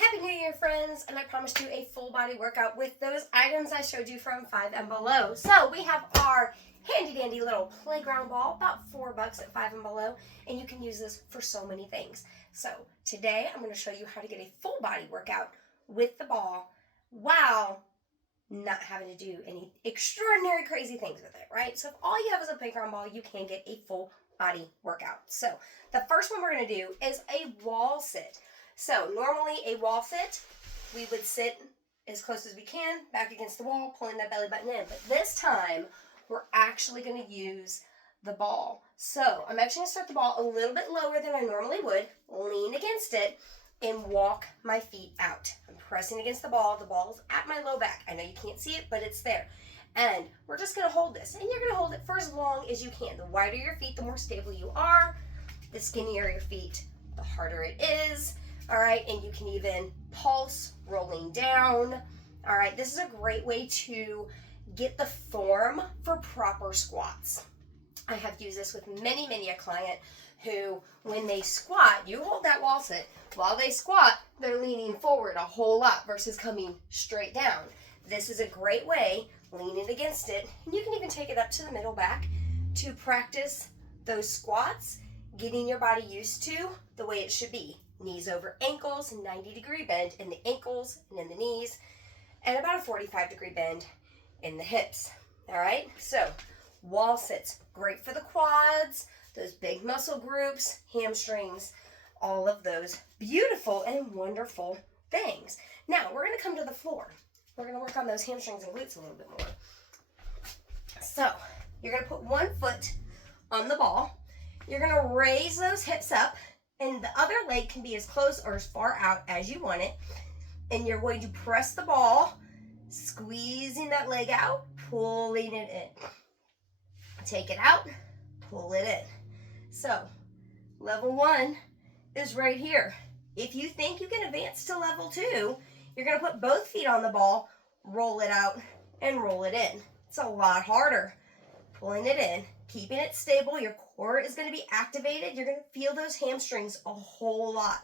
Happy New Year, friends, and I promised you a full body workout with those items I showed you from 5 and Below. So we have our handy dandy little playground ball, about $4 at 5 and Below, and you can use this for so many things. So today I'm going to show you how to get a full body workout with the ball while not having to do any extraordinary crazy things with it, right? So if all you have is a playground ball, you can get a full body workout. So the first one we're going to do is a wall sit. So normally a wall sit, we would sit as close as we can, back against the wall, pulling that belly button in. But this time, we're actually going to use the ball. So I'm actually going to start the ball a little bit lower than I normally would, lean against it, and walk my feet out. I'm pressing against the ball. The ball's at my low back. I know you can't see it, but it's there. And we're just going to hold this. And you're going to hold it for as long as you can. The wider your feet, the more stable you are. The skinnier your feet, the harder it is. All right, and you can even pulse rolling down. All right, this is a great way to get the form for proper squats. I have used this with many a client who, when they squat, you hold that wall sit. While they squat, they're leaning forward a whole lot versus coming straight down. This is a great way, leaning against it, and you can even take it up to the middle back to practice those squats, getting your body used to the way it should be. Knees over ankles, 90-degree bend in the ankles and in the knees, and about a 45-degree bend in the hips. All right, so wall sits, great for the quads, those big muscle groups, hamstrings, all of those beautiful and wonderful things. Now, we're going to come to the floor. We're going to work on those hamstrings and glutes a little bit more. So, you're going to put one foot on the ball. You're going to raise those hips up, and the other leg can be as close or as far out as you want it. And you're going to press the ball, squeezing that leg out, pulling it in. Take it out, pull it in. So, level 1 is right here. If you think you can advance to level 2, you're going to put both feet on the ball, roll it out, and roll it in. It's a lot harder. Pulling it in, keeping it stable. Your core is going to be activated. You're going to feel those hamstrings a whole lot.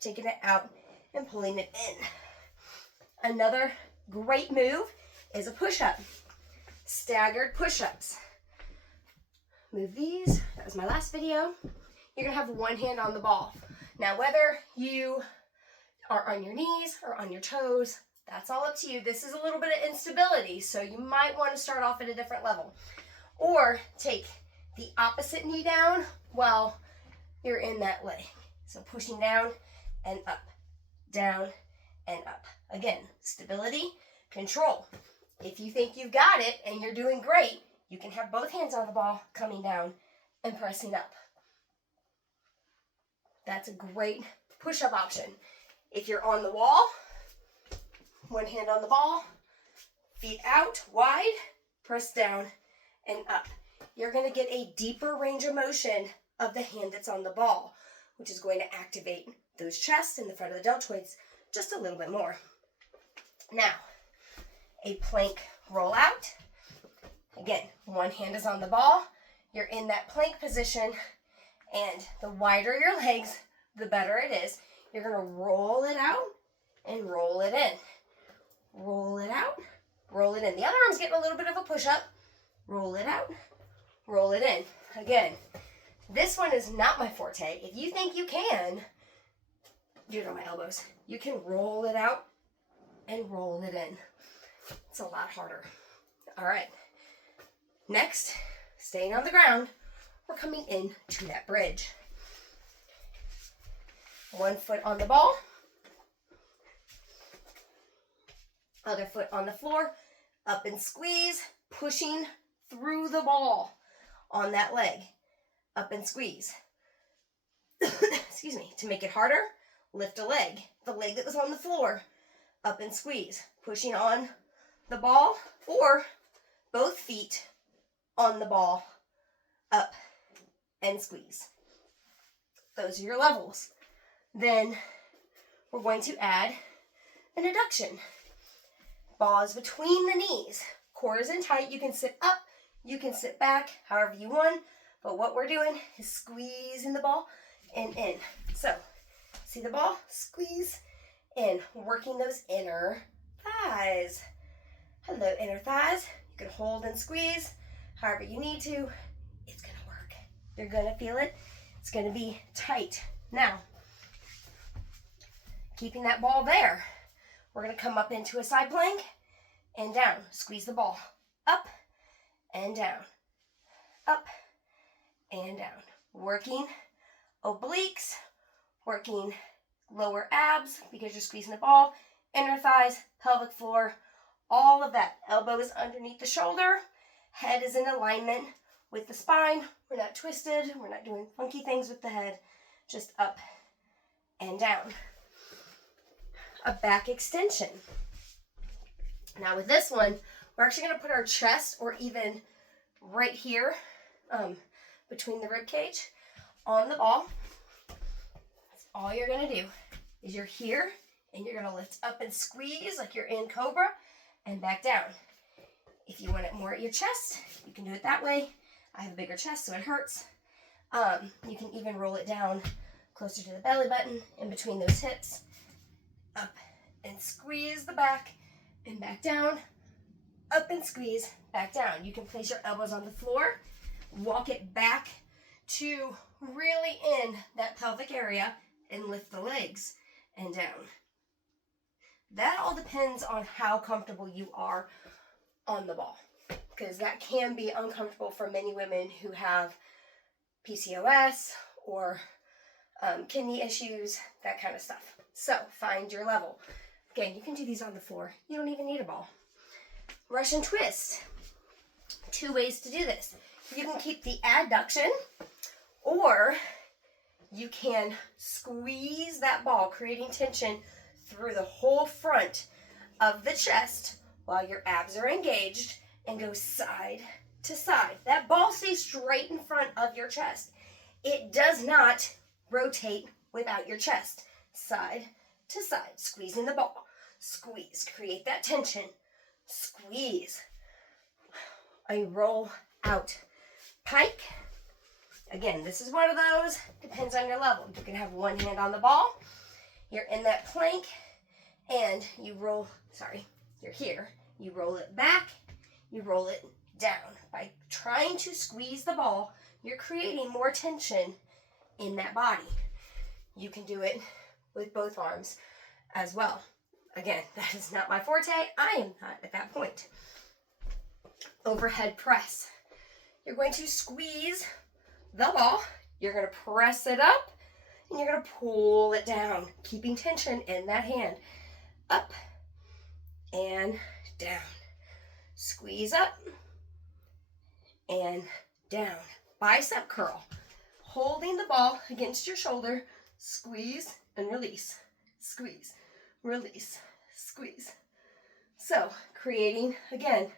Taking it out and pulling it in. Another great move is a push-up. Staggered push-ups. Move these. That was my last video. You're going to have one hand on the ball. Now, whether you are on your knees or on your toes, that's all up to you. This is a little bit of instability, so you might want to start off at a different level. Or take the opposite knee down while you're in that leg. So pushing down and up, down and up. Again, stability, control. If you think you've got it and you're doing great, you can have both hands on the ball coming down and pressing up. That's a great push-up option. If you're on the wall, one hand on the ball, feet out wide, press down and up. You're going to get a deeper range of motion of the hand that's on the ball, which is going to activate those chests and the front of the deltoids just a little bit more. Now, a plank rollout. Again, one hand is on the ball. You're in that plank position, and the wider your legs, the better it is. You're going to roll it out and roll it in. Roll it out, roll it in. The other arm's getting a little bit of a push-up. Roll it out, roll it in. Again, this one is not my forte. If you think you can, do it on my elbows. You can roll it out and roll it in. It's a lot harder. All right. Next, staying on the ground, we're coming in to that bridge. One foot on the ball. Other foot on the floor. Up and squeeze, pushing through the ball on that leg. Up and squeeze. Excuse me. To make it harder, lift a leg. The leg that was on the floor. Up and squeeze. Pushing on the ball or both feet on the ball. Up and squeeze. Those are your levels. Then we're going to add an adduction. Ball is between the knees. Core is in tight. You can sit up. You can sit back, however you want. But what we're doing is squeezing the ball and in. So, see the ball? Squeeze in, working those inner thighs. Hello, inner thighs. You can hold and squeeze however you need to. It's gonna work. You're gonna feel it. It's gonna be tight. Now, keeping that ball there, we're gonna come up into a side plank and down. Squeeze the ball. Up and down. Up and down. Working obliques, working lower abs because you're squeezing the ball, inner thighs, pelvic floor, all of that. Elbow is underneath the shoulder, head is in alignment with the spine. We're not twisted, we're not doing funky things with the head, just up and down. A back extension. Now with this one, we're actually going to put our chest, or even right here between the rib cage, on the ball. That's all you're going to do is you're here and you're going to lift up and squeeze like you're in cobra and back down. If you want it more at your chest, you can do it that way. I have a bigger chest, so it hurts. You can even roll it down closer to the belly button, in between those hips. Up and squeeze the back and back down. Up and squeeze, back down. You can place your elbows on the floor, walk it back to really in that pelvic area, and lift the legs and down. That all depends on how comfortable you are on the ball, because that can be uncomfortable for many women who have PCOS or kidney issues, that kind of stuff. So find your level. Again, you can do these on the floor. You don't even need a ball. Russian twist. 2 ways to do this. You can keep the adduction, or you can squeeze that ball, creating tension through the whole front of the chest while your abs are engaged, and go side to side. That ball stays straight in front of your chest. It does not rotate without your chest. Side to side, squeezing the ball. Squeeze, create that tension. Squeeze. A roll out. Pike. Again, this is one of those, depends on your level. You can have one hand on the ball. You're in that plank and you roll, you're here. You roll it back, you roll it down. By trying to squeeze the ball, you're creating more tension in that body. You can do it with both arms as well. Again, that is not my forte. I am not at that point. Overhead press. You're going to squeeze the ball. You're going to press it up, and you're going to pull it down, keeping tension in that hand. Up and down. Squeeze up and down. Bicep curl. Holding the ball against your shoulder. Squeeze and release. Squeeze, release, squeeze. So, creating, again,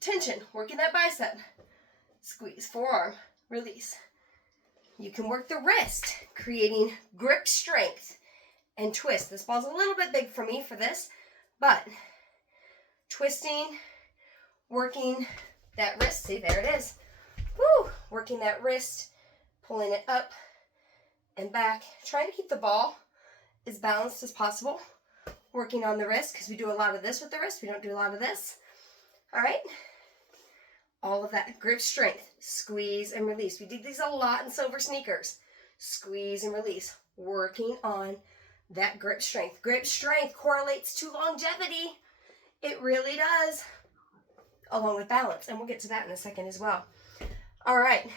tension, working that bicep. Squeeze, forearm, release. You can work the wrist, creating grip strength and twist. This ball's a little bit big for me for this, but twisting, working that wrist. See, there it is. Woo! Working that wrist, pulling it up and back. Trying to keep the ball as balanced as possible. Working on the wrist, because we do a lot of this with the wrist. We don't do a lot of this. All right? All of that. Grip strength. Squeeze and release. We did these a lot in silver sneakers. Squeeze and release. Working on that grip strength. Grip strength correlates to longevity. It really does. Along with balance. And we'll get to that in a second as well. All right.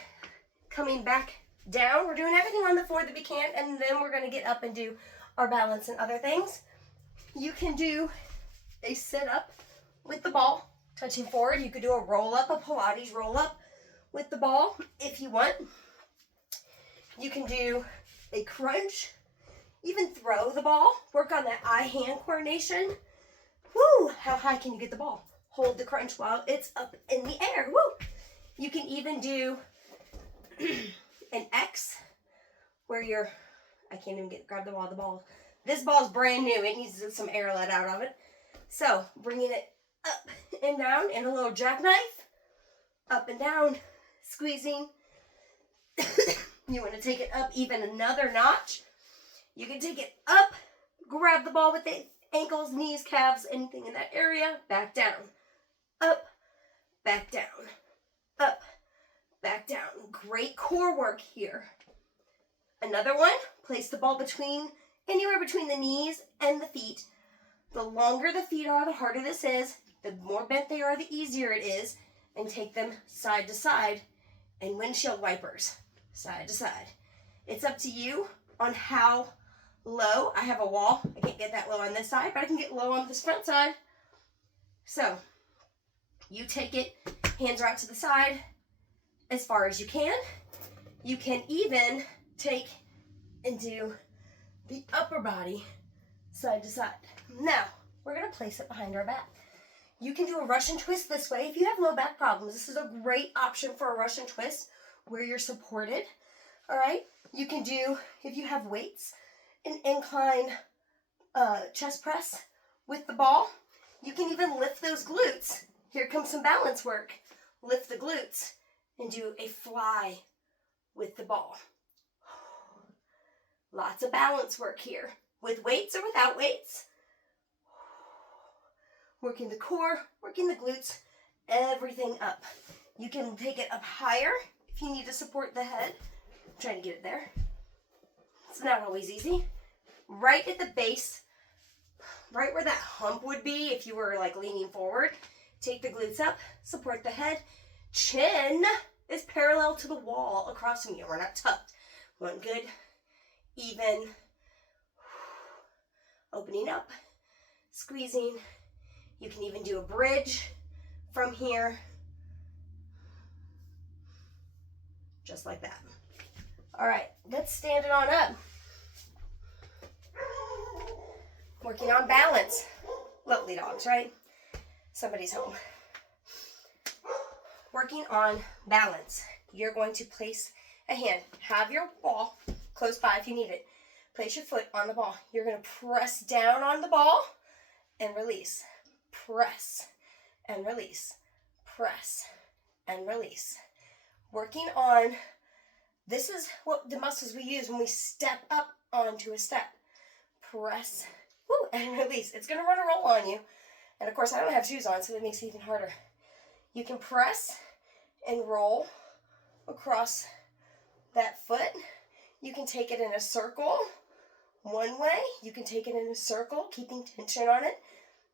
Coming back down. We're doing everything on the floor that we can. And then we're going to get up and do our balance and other things. You can do a sit-up with the ball touching forward. You could do a roll-up, a Pilates roll-up with the ball if you want. You can do a crunch, even throw the ball. Work on that eye-hand coordination. Woo! How high can you get the ball? Hold the crunch while it's up in the air. Woo! You can even do an X where you're, I can't even grab the ball. This ball's brand new. It needs some air let out of it. So, bringing it up and down in a little jackknife. Up and down. Squeezing. You want to take it up even another notch. You can take it up, grab the ball with the ankles, knees, calves, anything in that area, back down, up, back down, up, back down. Great core work here. Another one, place the ball anywhere between the knees and the feet. The longer the feet are, the harder this is. The more bent they are, the easier it is. And take them side to side and windshield wipers, side to side. It's up to you on how low. I have a wall. I can't get that low on this side, but I can get low on this front side. So you take it, hands are out to the side as far as you can. You can even take and do the upper body side to side. Now, we're going to place it behind our back. You can do a Russian twist this way. If you have low back problems, this is a great option for a Russian twist where you're supported. All right? You can do, if you have weights, an incline chest press with the ball. You can even lift those glutes. Here comes some balance work. Lift the glutes and do a fly with the ball. Lots of balance work here, with weights or without weights. Working the core, working the glutes, everything up. You can take it up higher if you need to support the head. I'm trying to get it there. It's not always easy. Right at the base, right where that hump would be if you were like leaning forward. Take the glutes up, support the head. Chin is parallel to the wall across from you. We're not tucked. One good, even, opening up, squeezing. You can even do a bridge from here, just like that. All right, let's stand it on up. Working on balance. Lovely dogs, right? Somebody's home. Working on balance. You're going to place a hand. Have your ball close by if you need it. Place your foot on the ball. You're going to press down on the ball and release. Press and release. Press and release. Working on, this is what the muscles we use when we step up onto a step. Press, woo, and release. It's going to run a roll on you. And of course, I don't have shoes on, so it makes it even harder. You can press and roll across that foot. You can take it in a circle one way. You can take it in a circle, keeping tension on it,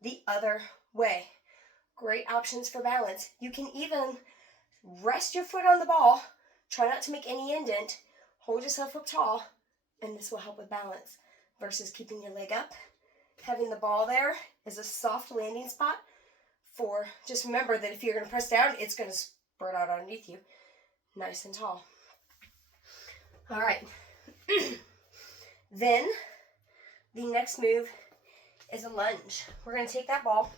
the other way. Great options for balance. You can even rest your foot on the ball. Try not to make any indent. Hold yourself up tall, and this will help with balance versus keeping your leg up. Having the ball there is a soft landing spot for, just remember that if you're going to press down, it's going to spread out underneath you. Nice and tall. All right. Then the next move is a lunge. We're going to take that ball.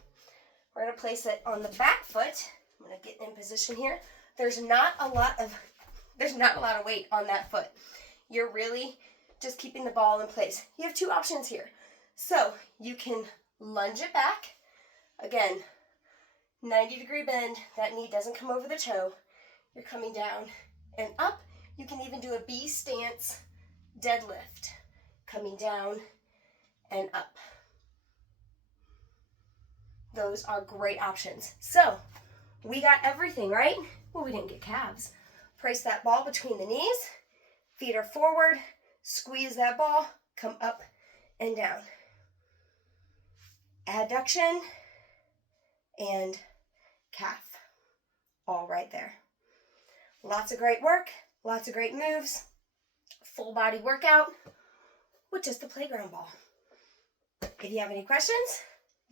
We're going to place it on the back foot. I'm going to get in position here. There's not a lot of weight on that foot. You're really just keeping the ball in place. You have two options here. So you can lunge it back. Again, 90-degree bend. That knee doesn't come over the toe. You're coming down and up. You can even do a B stance deadlift. Coming down and up. Those are great options. So we got everything, right? Well, we didn't get calves. Place that ball between the knees. Feet are forward. Squeeze that ball. Come up and down. Adduction and calf. All right there. Lots of great work. Lots of great moves. Full body workout with just the playground ball. If you have any questions,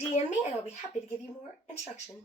DM me and I'll be happy to give you more instruction.